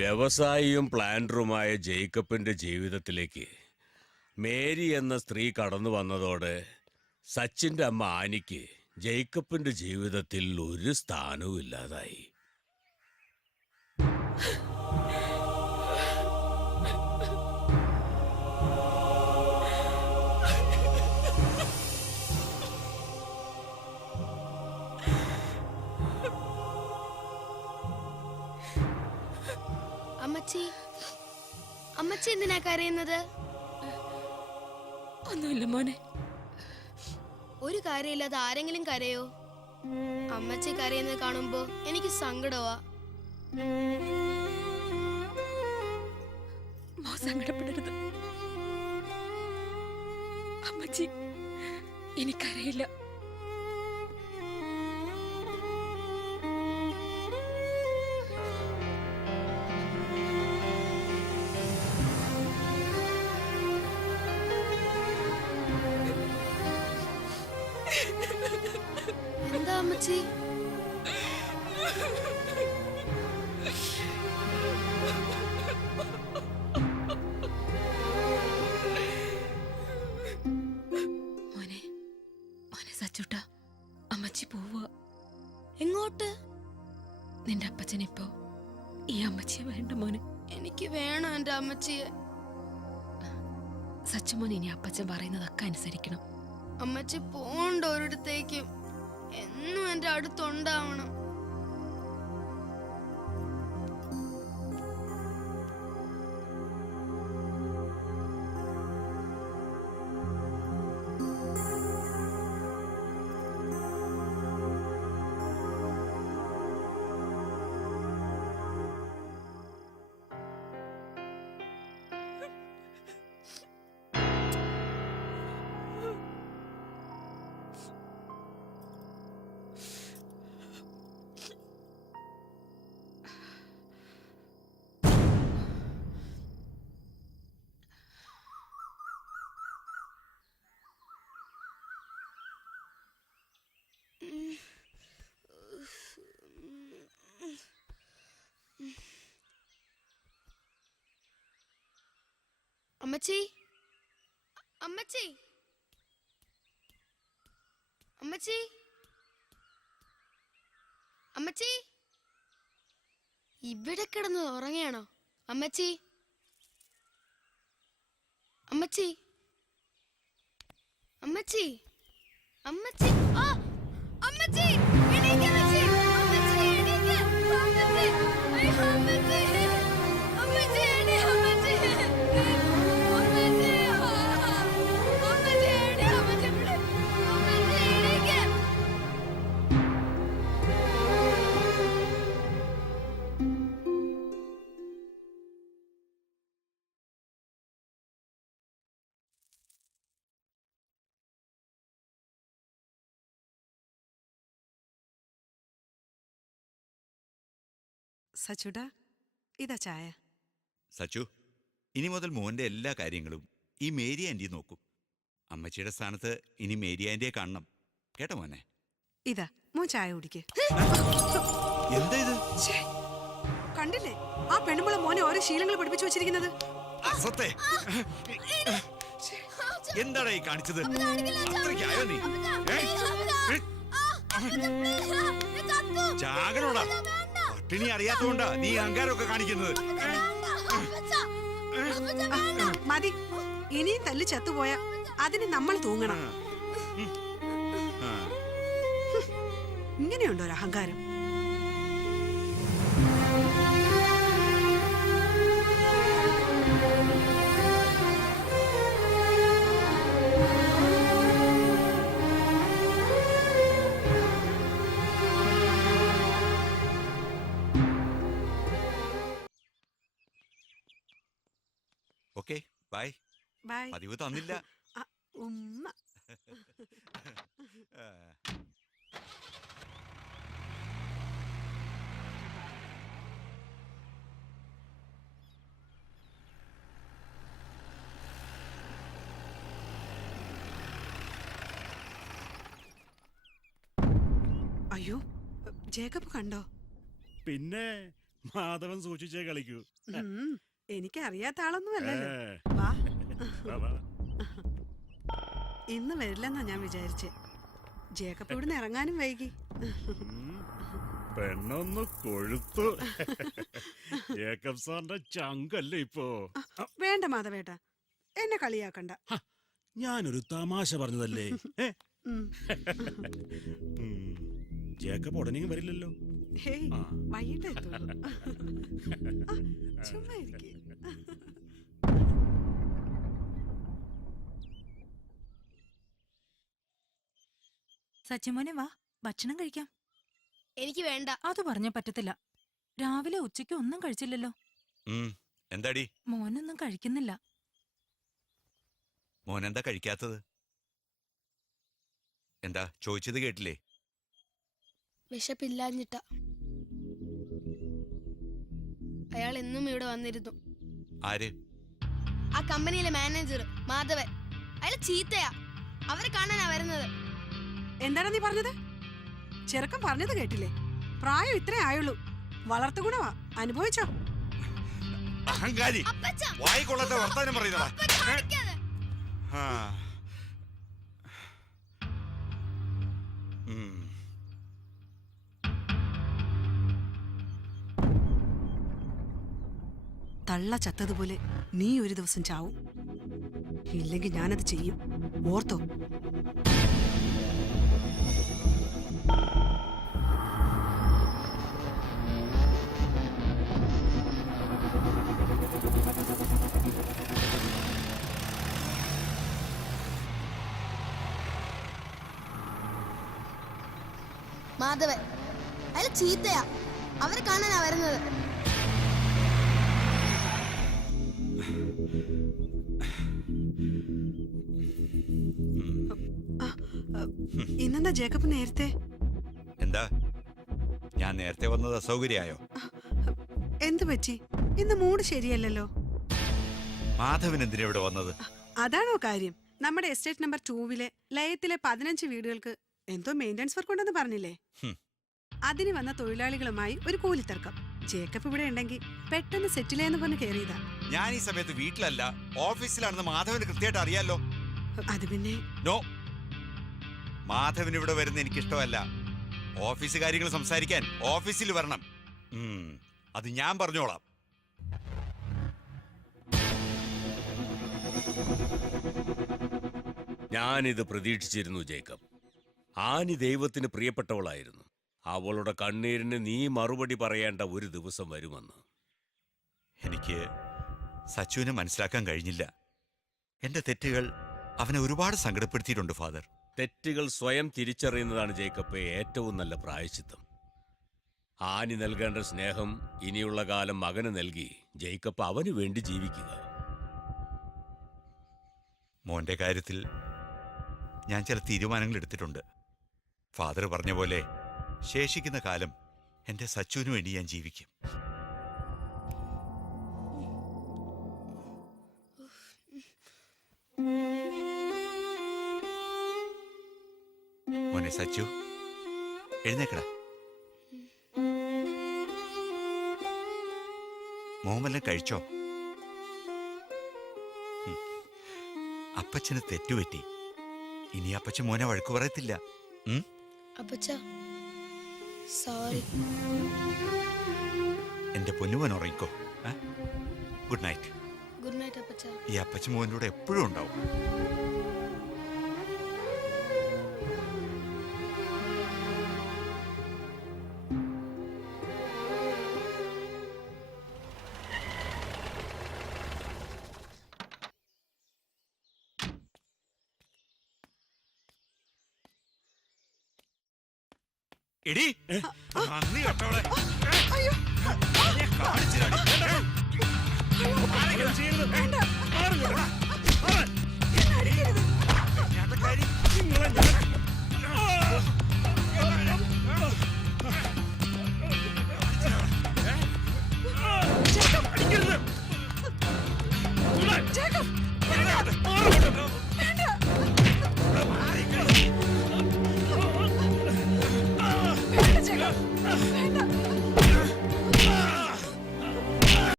വ്യവസായിയും പ്ലാന്ററുമായ ജേക്കബിന്റെ ജീവിതത്തിലേക്ക് മേരി എന്ന സ്ത്രീ കടന്നു വന്നതോടെ സച്ചിന്റെ അമ്മ ആനിക്ക് ജേക്കബിന്റെ ജീവിതത്തിൽ ഒരു സ്ഥാനവും ഇല്ലാതായി. അമ്മച്ചി, അമ്മച്ചി എന്തിനാ കരയുന്നത്? ഒന്നുമില്ല മോനെ. ഒരു കാര്യമില്ലാതെ ആരെങ്കിലും കരയോ? അമ്മച്ചി കരയുന്നത് കാണുമ്പോ എനിക്ക് സങ്കടമാ. മോ സങ്കടപ്പെടരുത്. അമ്മച്ചി എനിക്കറിയില്ല. എന്താ അമ്മച്ചി? മോനെ, മോനെ സച്ചൂട്ട, അമ്മച്ചി പോവുക. എങ്ങോട്ട്? നിന്റെ അപ്പച്ചനിപ്പോ ഈ അമ്മച്ചിയെ വേണ്ട മോനെ. എനിക്ക് വേണം എന്റെ അമ്മച്ചിയെ. സച്ചുമോൻ ഇനി അപ്പച്ചൻ പറയുന്നതൊക്കെ അനുസരിക്കണം. അമ്മച്ചി പോണ്ട ഒരിടത്തേക്കും. എന്നും എന്റെ അടുത്തുണ്ടാവണം. അമ്മച്ചി, അമ്മച്ചി, അമ്മച്ചി, അമ്മച്ചി, ഇവിടെ കിടന്ന് ഉറങ്ങയാണോ? അമ്മച്ചി, അമ്മച്ചി, അമ്മച്ചി, അമ്മച്ചി, ആ അമ്മച്ചി, എണീക്ക് അമ്മച്ചി, അമ്മച്ചി എണീക്ക്, അമ്മച്ചി, അയ്യോ അമ്മച്ചി, അമ്മച്ചി എണീ, അമ്മച്ചി, അമ്മച്ചി, അമ്മച്ചി എണീ, അമ്മച്ചി ഇവിടെ, അമ്മച്ചി എണീക്ക്. സച്ചുടാ, ഇതാ ചായ. സച്ചു, ഇനി മുതൽ മോന്റെ എല്ലാ കാര്യങ്ങളും ഈ മേരി ആന്റി നോക്കും. അമ്മച്ചിയുടെ സ്ഥാനത്ത് ഇനി മേരി ആന്റിയെ കാണണം കേട്ടോ മോനെ. ഇതാ മോൻ ചായ കുടിക്ക്. എന്താ ഇത്? കണ്ടില്ലേ ആ പെണ്ണുമ്പള മോനെ ഓരോ ശീലങ്ങൾ പഠിപ്പിച്ചു വെച്ചിരിക്കുന്നത്. അസത്തെ, എന്താടാ ഈ കാണിച്ചത്? അത്രയ്ക്കായോ നീ? ചാകനോടാ, പട്ടിണി അറിയാത്തോണ്ടാ നീ അഹങ്കാരമൊക്കെ കാണിക്കുന്നത്. മതി, ഇനിയും തല്ലി ചത്തുപോയ അതിന് നമ്മൾ തൂങ്ങണം. ഇങ്ങനെയുണ്ടോ ഒരു അഹങ്കാരം? Okay, bye. ബൈ. പതിവ് തന്നില്ല. ഉമ്മ. അയ്യോ, ജേക്കബ് കണ്ടോ? പിന്നെ മാധവൻ സൂക്ഷിച്ചേ കളിക്കൂ. എനിക്കറിയാത്ത ആളൊന്നും അല്ലല്ലോ. ഏ, വാ. വാ, വാ. ഇന്ന് വരില്ലെന്നാ ഞാൻ വിചാരിച്ചേ. ജേക്കബ് ഇവിടുന്ന് ഇറങ്ങാനും വൈകി. പെണ്ണൊന്ന് കൊഴുത്തു. ജേക്കബ് സാറിന്റെ ചങ്കല്ലേ ഇപ്പോ. വേണ്ട മാധവേട്ട, എന്നെ കളിയാക്കണ്ട. ഞാനൊരു തമാശ പറഞ്ഞതല്ലേ. ഏ? ഉം. ജേക്കബ് ഉടനെ വരില്ലല്ലോ. ഹേയ്, ആ. വൈകിട്ട് എത്തുള്ളൂ. ചുമ്മാ ഇരിക്ക്. സച്ചിമോനെ വാ, ഭക്ഷണം കഴിക്കാം. എനിക്ക് വേണ്ട. അത് പറഞ്ഞാ പറ്റത്തില്ല. രാവിലെ ഉച്ചയ്ക്ക് ഒന്നും കഴിച്ചില്ലല്ലോ. എന്താടി മോനൊന്നും കഴിക്കുന്നില്ല. മോൻ എന്താ കഴിക്കാത്തത്? എന്താ ചോദിച്ചത് കേട്ടില്ലേ? വിശപ്പില്ലാഞ്ഞിട്ട. അയാൾ എന്നും ഇവിടെ വന്നിരുന്നു. ആര്? ആ കമ്പനിയിലെ മാനേജർ മാധവൻ. അയാൾ ചീത്തയാ. അവരെ കാണാനാ വരുന്നത്. എന്താണ് നീ പറഞ്ഞത്? ചെറുക്കൻ പറഞ്ഞത് കേട്ടില്ലേ? പ്രായം ഇത്രേ ആയുള്ളൂ. വളർത്തുഗുണവാ. അനുഭവിച്ചോ? അഹങ്കാരി, അപ്പച്ചാ, വായിക്കൊള്ളാത്ത വർത്താനം പറയുന്നതാ. അപ്പ കാണിക്കാതെ. ആ. ഉം. തള്ള ചത്തതുപോലെ നീ ഒരു ദിവസം ചാവും. ഇല്ലെങ്കിൽ ഞാനത് ചെയ്യും. ഓർത്തോ? മാധവൻ. അയാൾ ചീത്തയാ. അവരെ കാണാനാ വരുന്നത്. ഇന്നെന്താ ജേക്കബ് നേരത്തെ? എന്താ ഞാൻ നേരത്തെ വന്നത് അസൗകര്യായോ? എന്തു പറ്റി? ഇന്ന് മൂഡ് ശരിയല്ലല്ലോ. മാധവൻ എന്തിനാ ഇവിടെ വന്നത്? അതാണോ കാര്യം? നമ്മുടെ എസ്റ്റേറ്റ് നമ്പർ 2-ലെ ലയത്തിലെ 15 വീടുകൾക്ക് എന്തോ മെയിൻ്റനൻസ് വർക്ക് ഉണ്ടെന്ന് പറഞ്ഞില്ലേ? അതിന് വന്ന തൊഴിലാളികളുമായി ഒരു കൂലിത്തർക്കം. ജേക്കബ് ഇവിടെ ഉണ്ടെങ്കിൽ പെട്ടെന്ന് സെറ്റിലേന്ന് പറഞ്ഞ് കയറിയതാ. ഞാൻ ഈ സമയത്ത് വീട്ടിലല്ല, ഓഫീസിലാണെന്ന് മാധവന് കൃത്യമായിട്ട് അറിയാലോ. അത് പിന്നെ നോ, മാധവൻ ഇവിടെ വരുന്ന എനിക്കിഷ്ടമല്ല. ഓഫീസ് കാര്യങ്ങൾ സംസാരിക്കാൻ ഓഫീസിൽ വരണം. അത് ഞാൻ പറഞ്ഞോളാം. ഞാനിത് പ്രതീക്ഷിച്ചിരുന്നു ജേക്കബ്. ആനി ദൈവത്തിന് പ്രിയപ്പെട്ടവളായിരുന്നു. അവളുടെ കണ്ണീരിന് നീ മറുപടി പറയേണ്ട ഒരു ദിവസം വരുമെന്ന്. എനിക്ക് സച്ചുവിനെ മനസ്സിലാക്കാൻ കഴിഞ്ഞില്ല. എന്റെ തെറ്റുകൾ അവനെ ഒരുപാട് സങ്കടപ്പെടുത്തിയിട്ടുണ്ട് ഫാദർ. തെറ്റുകൾ സ്വയം തിരിച്ചറിയുന്നതാണ് ജേക്കബ് ഏറ്റവും നല്ല പ്രായശ്ചിത്തം. ആനി നൽകേണ്ട സ്നേഹം ഇനിയുള്ള കാലം മകന് നൽകി ജേക്കബ് അവന് വേണ്ടി ജീവിക്കുക. മോന്റെ കാര്യത്തിൽ ഞാൻ ചില തീരുമാനങ്ങൾ എടുത്തിട്ടുണ്ട്. ഫാദർ പറഞ്ഞ പോലെ ശേഷിക്കുന്ന കാലം എന്റെ സച്ചുവിന് വേണ്ടി ഞാൻ ജീവിക്കും. മോനെ സച്ചു, എഴുന്നേക്കടാ. മോമെല്ലാം കഴിച്ചോ? അപ്പച്ചന് തെറ്റുപറ്റി. ഇനി അപ്പച്ചൻ മോനെ വഴക്കു പറയത്തില്ല. അപ്പച്ചാ, സോറി. എന്റെ പൊന്നുമോൻ ഉറങ്ങിക്കോ. Good night. ഗുഡ് നൈറ്റ് അപ്പച്ചാ. ഈ അപ്പച്ചൻ മോനോട് എപ്പോഴും ഉണ്ടാവും. എടി, നന്ദി കേട്ടവളെ. കാണിച്ചു